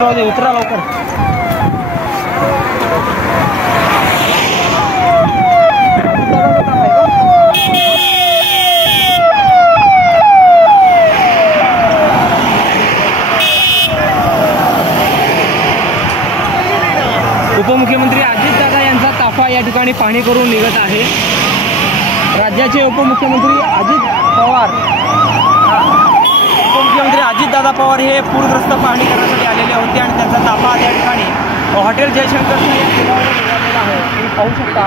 उतरा लवकर। उपमुख्यमंत्री अजितदादा यांचा ताफा या ठिकाणी पाहणी करून निघत आहे। राज्याचे उपमुख्यमंत्री अजित पवार अजितदादा पवार हे पूरग्रस्त पाहणी करण्यासाठी आलेले होते आणि त्यांचा ताफा या ठिकाणी हॉटेल जयशंकर आहे। तुम्ही पाहू शकता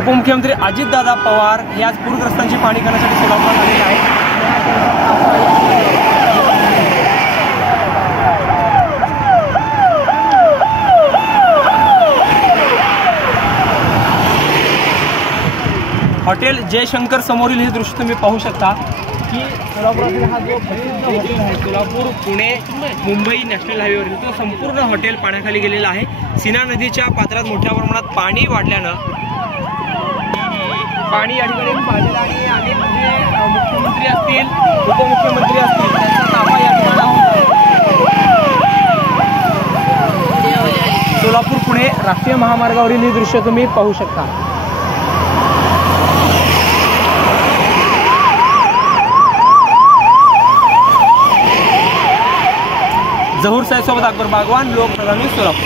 उपमुख्यमंत्री अजितदादा पवार हे आज पूरग्रस्तांची पाहणी करण्यासाठी सोलापूरला आलेले आहेत। हॉटेल जयशंकर समोरील हे दृश्य तुम्ही पाहू शकता की सोलापुरातील हा जो प्रसिद्ध हॉटेल आहे सोलापूर पुणे मुंबई नॅशनल हायवेवरील तो संपूर्ण हॉटेल पाण्याखाली गेलेला आहे। सीना नदीच्या पात्रात मोठ्या प्रमाणात पाणी वाढल्यानं पाणी या ठिकाणी पाहिलेलं आहे आणि मुख्यमंत्री असतील उपमुख्यमंत्री असतील त्यांचा ताफा या ठिकाणी सोलापूर पुणे राष्ट्रीय महामार्गावरील ही दृश्य तुम्ही पाहू शकता। जहूर साहेब सोबत अकबर बागवान, लोकप्रधानी सोलापूर।